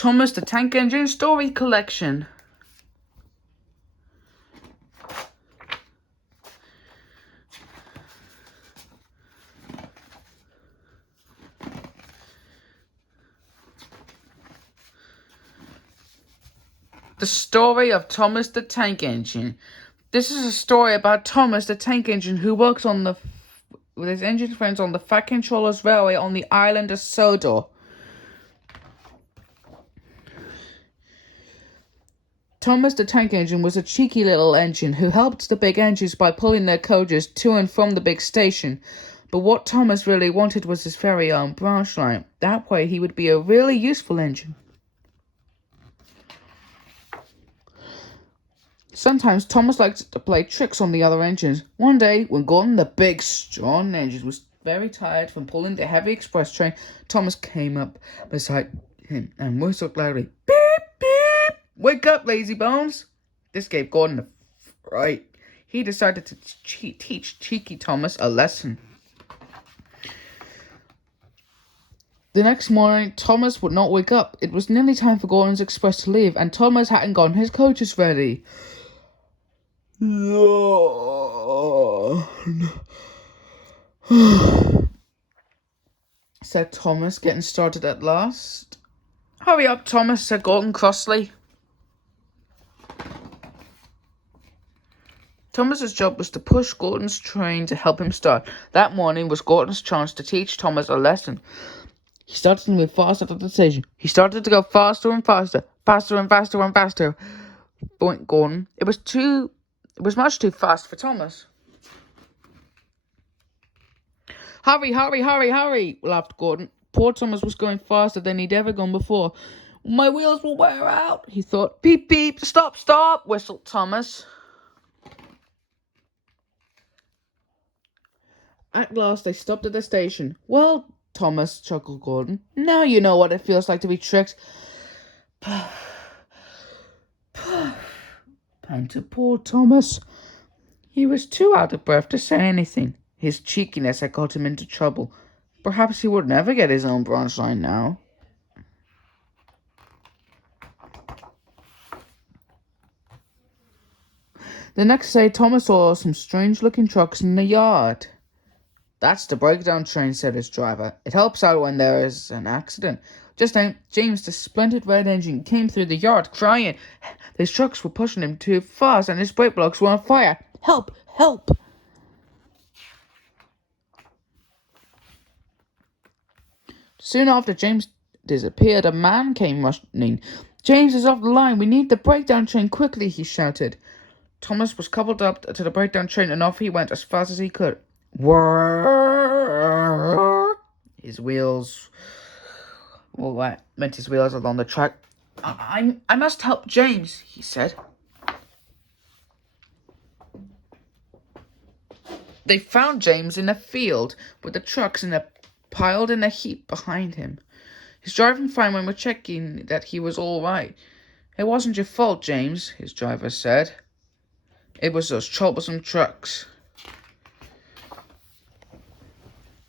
Thomas the Tank Engine Story Collection. The story of Thomas the Tank Engine. This is a story about Thomas the Tank Engine who works with his engine friends on the Fat Controller's Railway on the island of Sodor. Thomas the Tank Engine was a cheeky little engine who helped the big engines by pulling their coaches to and from the big station. But what Thomas really wanted was his very own branch line. That way he would be a really useful engine. Sometimes Thomas liked to play tricks on the other engines. One day, when Gordon, the big, strong engine, was very tired from pulling the heavy express train, Thomas came up beside him and whistled loudly, "Beep, beep! Wake up, lazy bones!" This gave Gordon a fright. He decided to teach cheeky Thomas a lesson. The next morning, Thomas would not wake up. It was nearly time for Gordon's express to leave, and Thomas hadn't gotten his coaches ready. Said Thomas, getting started at last. "Hurry up, Thomas," said Gordon crossly. Thomas's job was to push Gordon's train to help him start. That morning was Gordon's chance to teach Thomas a lesson. He started to move faster to the station. He started to go faster and faster, faster and faster and faster. Boink, Gordon. It was much too fast for Thomas. "Hurry, hurry, hurry, hurry," laughed Gordon. Poor Thomas was going faster than he'd ever gone before. "My wheels will wear out," he thought. "Beep, beep, stop, stop," whistled Thomas. At last, they stopped at the station. "Well, Thomas," chuckled Gordon, "now you know what it feels like to be tricked." Panted poor Thomas. He was too out of breath to say anything. His cheekiness had got him into trouble. Perhaps he would never get his own branch line now. The next day, Thomas saw some strange-looking trucks in the yard. "That's the breakdown train," said his driver. "It helps out when there is an accident." Just then, James, the splendid red engine, came through the yard, crying. His trucks were pushing him too fast, and his brake blocks were on fire. "Help! Help!" Soon after James disappeared, a man came rushing. "James is off the line. We need the breakdown train quickly," he shouted. Thomas was coupled up to the breakdown train, and off he went as fast as he could. Whirr! His wheels... Well, that meant his wheels along the track. I must help James," he said. They found James in a field with the trucks piled in a heap behind him. His driving firemen were checking that he was all right. "It wasn't your fault, James," his driver said. "It was those troublesome trucks."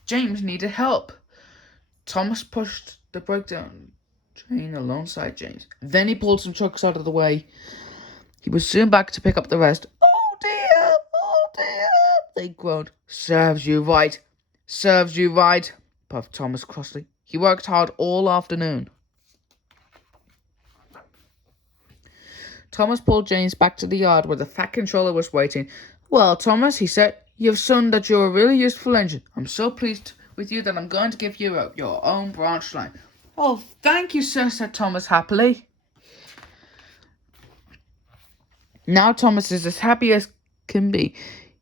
James needed help. Thomas pushed the breakdown train alongside James. Then he pulled some trucks out of the way. He was soon back to pick up the rest. "Oh dear, oh dear," they groaned. "Serves you right, serves you right," puffed Thomas crossly. He worked hard all afternoon. Thomas pulled James back to the yard where the Fat Controller was waiting. "Well, Thomas," he said, "you've shown that you're a really useful engine. I'm so pleased with you that I'm going to give you your own branch line." "Oh, thank you, sir," said Thomas happily. Now Thomas is as happy as can be.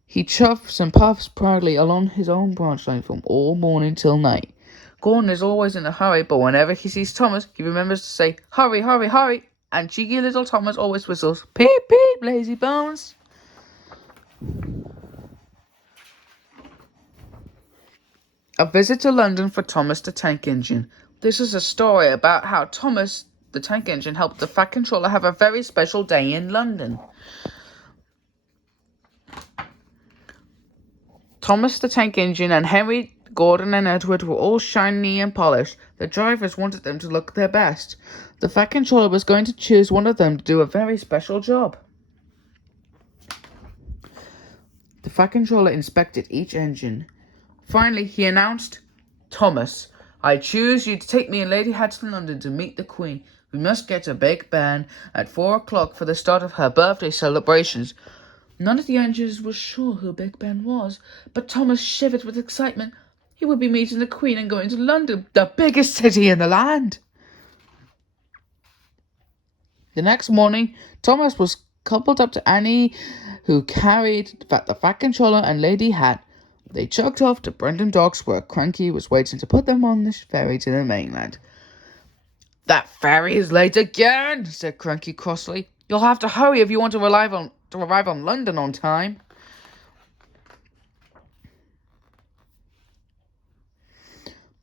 He chuffs and puffs proudly along his own branch line from all morning till night. Gordon is always in a hurry, but whenever he sees Thomas, he remembers to say, "Hurry, hurry, hurry," and cheeky little Thomas always whistles, "Peep, peep, lazy bones." A visit to London for Thomas the Tank Engine. This is a story about how Thomas the Tank Engine helped the Fat Controller have a very special day in London. Thomas the Tank Engine and Henry Gordon and Edward were all shiny and polished. The drivers wanted them to look their best. The Fat Controller was going to choose one of them to do a very special job. The Fat Controller inspected each engine. Finally, he announced, "Thomas, I choose you to take me and Lady Hatt to London to meet the Queen. We must get to Big Ben at 4 o'clock for the start of her birthday celebrations." None of the engines were sure who Big Ben was, but Thomas shivered with excitement. He would be meeting the Queen and going to London, the biggest city in the land. The next morning, Thomas was coupled up to Annie, who carried the Fat Controller and Lady Hatt. They chugged off to Brenton Docks, where Cranky was waiting to put them on the ferry to the mainland. "That ferry is late again," said Cranky crossly. "You'll have to hurry if you want to arrive on London on time."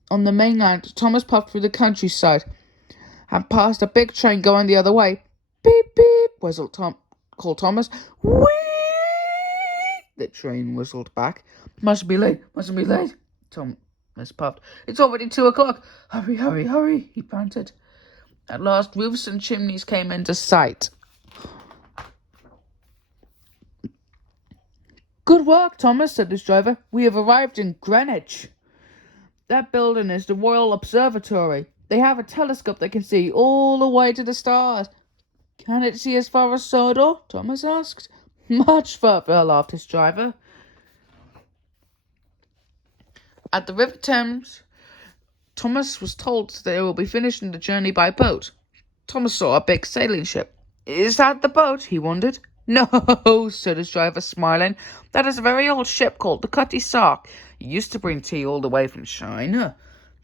On the mainland, Thomas puffed through the countryside and passed a big train going the other way. "Beep, beep," called Thomas. "Whee!" The train whistled back. Mustn't be late. Thomas puffed. "It's already 2 o'clock. Hurry, hurry, hurry," he panted. At last, roofs and chimneys came into sight. "Good work, Thomas," said his driver. "We have arrived in Greenwich. That building is the Royal Observatory. They have a telescope that can see all the way to the stars." "Can it see as far as Sodor?" Thomas asked. "Much further," laughed his driver. At the River Thames, Thomas was told they will be finishing the journey by boat. Thomas saw a big sailing ship. "Is that the boat?" he wondered. "No," said his driver, smiling. "That is a very old ship called the Cutty Sark. It used to bring tea all the way from China."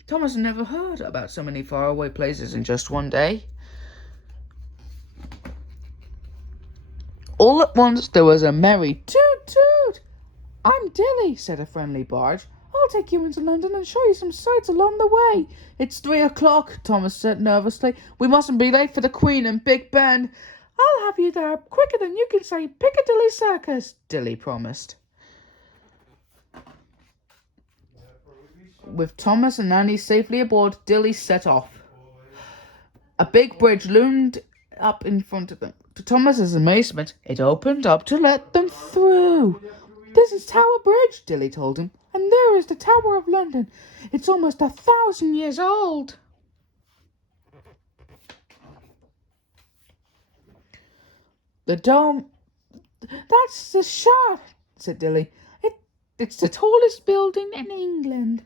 Thomas never heard about so many faraway places in just one day. All at once there was a merry toot toot. "I'm Dilly," said a friendly barge. "I'll take you into London and show you some sights along the way." "It's 3 o'clock, Thomas said nervously. "We mustn't be late for the Queen and Big Ben." "I'll have you there quicker than you can say Piccadilly Circus," Dilly promised. With Thomas and Annie safely aboard, Dilly set off. A big bridge loomed up in front of them. To Thomas's amazement, it opened up to let them through. "This is Tower Bridge," Dilly told him, "and there is the Tower of London. It's almost 1,000 years old." "The dome, that's the Shard," said Dilly. It's the tallest building in England."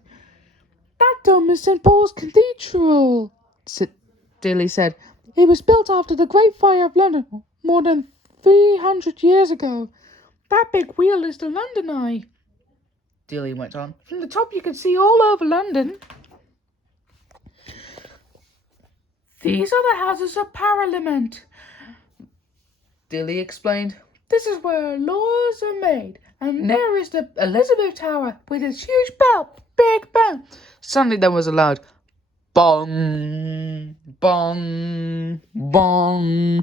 "That dome is St. Paul's Cathedral," Dilly said. "It was built after the Great Fire of London more than 300 years ago. That big wheel is the London Eye," Dilly went on. "From the top you can see all over London. These are the Houses of Parliament," Dilly explained. "This is where laws are made. And there is the Elizabeth Tower with its huge bell, Big Ben." Suddenly there was a loud bong, bong, bong.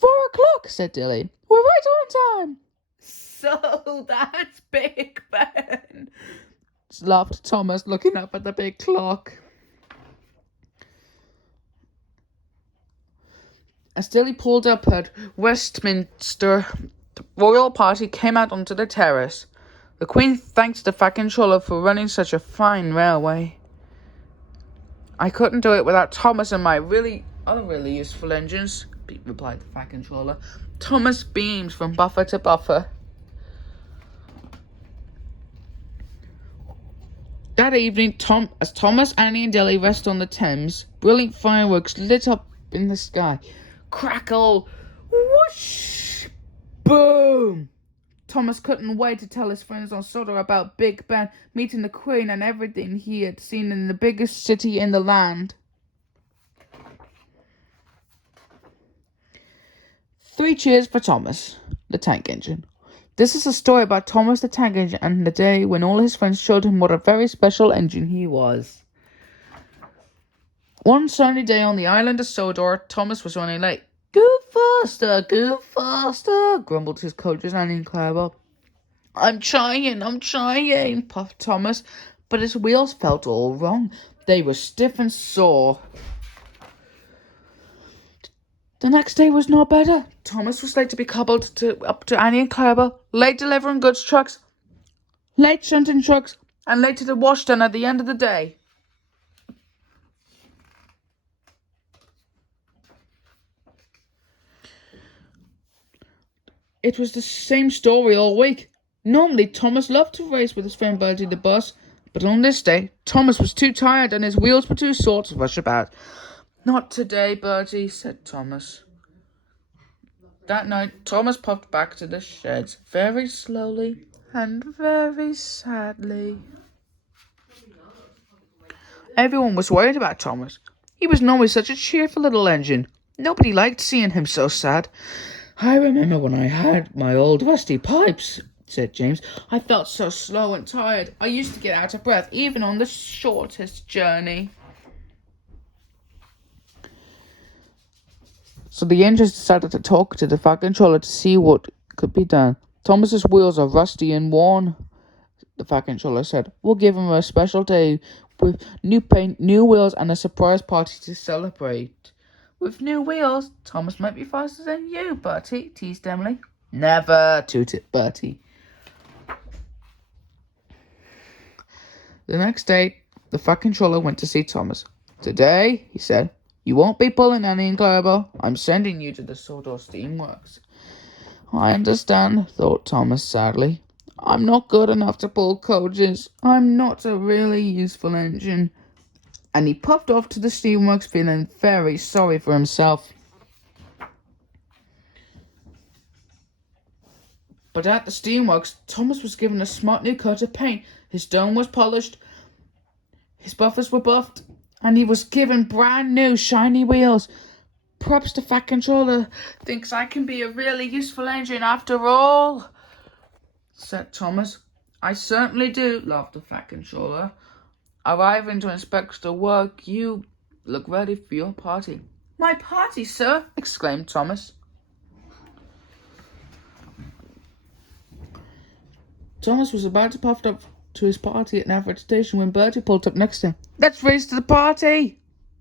"4 o'clock, said Dilly. "We're right on time." "So that's Big Ben," laughed Thomas, looking up at the big clock. As Dilly pulled up at Westminster, the royal party came out onto the terrace. The Queen thanked the Fat Controller for running such a fine railway. "I couldn't do it without Thomas and my other really useful engines," replied the Fat Controller. Thomas beamed from buffer to buffer. That evening, as Thomas, Annie and Dilly rested on the Thames, brilliant fireworks lit up in the sky. Crackle! Whoosh! Boom! Thomas couldn't wait to tell his friends on Sodor about Big Ben, meeting the Queen, and everything he had seen in the biggest city in the land. 3 cheers for Thomas, the tank engine. This is a story about Thomas the tank engine and the day when all his friends showed him what a very special engine he was. One sunny day on the island of Sodor, Thomas was running late. Go faster, grumbled his coaches Annie and Clarabel. I'm trying, puffed Thomas, but his wheels felt all wrong. They were stiff and sore. The next day was no better. Thomas was late to be cobbled up to Annie and Clarabel, late delivering goods trucks, late shunting trucks, and late to the wash done at the end of the day. It was the same story all week. Normally, Thomas loved to race with his friend Bertie the bus, but on this day, Thomas was too tired and his wheels were too sore to rush about. "Not today, Bertie," said Thomas. That night, Thomas puffed back to the sheds, very slowly and very sadly. Everyone was worried about Thomas. He was normally such a cheerful little engine. Nobody liked seeing him so sad. "I remember when I had my old rusty pipes," said James. "I felt so slow and tired. I used to get out of breath, even on the shortest journey." So the engines decided to talk to the Fat Controller to see what could be done. "Thomas's wheels are rusty and worn," the Fat Controller said. "We'll give him a special day with new paint, new wheels, and a surprise party to celebrate." "With new wheels, Thomas might be faster than you, Bertie," teased Emily. "Never," tooted Bertie. The next day, the Fat Controller went to see Thomas. "Today," he said, "you won't be pulling Annie and Clarabel. I'm sending you to the Sawdust Steamworks." "I understand," thought Thomas sadly. "I'm not good enough to pull coaches. I'm not a really useful engine." And he puffed off to the steamworks, feeling very sorry for himself. But at the steamworks, Thomas was given a smart new coat of paint. His dome was polished, his buffers were buffed, and he was given brand new shiny wheels. "Perhaps the Fat Controller thinks I can be a really useful engine after all," said Thomas. "I certainly do," laughed the Fat Controller. Arriving to inspect the work, "You look ready for your party." "My party, sir?" exclaimed Thomas. Thomas was about to puff up to his party at Nafford Station when Bertie pulled up next to him. "Let's race to the party,"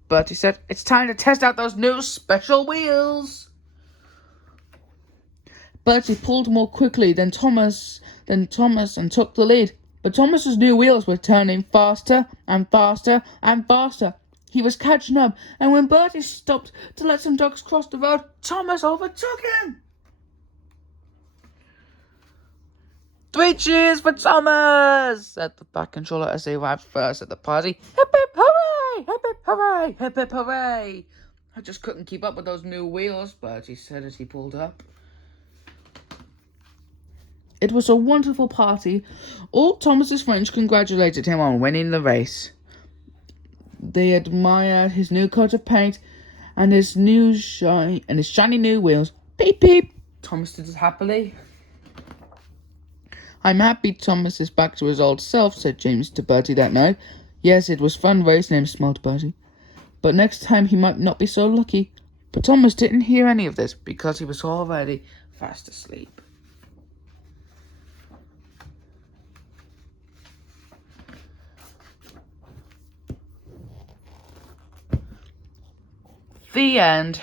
Bertie said. "It's time to test out those new special wheels." Bertie pulled more quickly than Thomas and took the lead. But Thomas's new wheels were turning faster and faster and faster. He was catching up, and when Bertie stopped to let some dogs cross the road, Thomas overtook him. "Three cheers for Thomas," said the Fat Controller as they arrived first at the party. "Hip hip hooray! Hip hip hooray! Hip hip hooray!" "I just couldn't keep up with those new wheels," Bertie said as he pulled up. It was a wonderful party. All Thomas's friends congratulated him on winning the race. They admired his new coat of paint and his shiny new wheels. "Beep beep," Thomas did it happily. "I'm happy Thomas is back to his old self," said James to Bertie that night. "Yes, it was fun racing him," smiled Bertie. "But next time he might not be so lucky." But Thomas didn't hear any of this because he was already fast asleep. The end.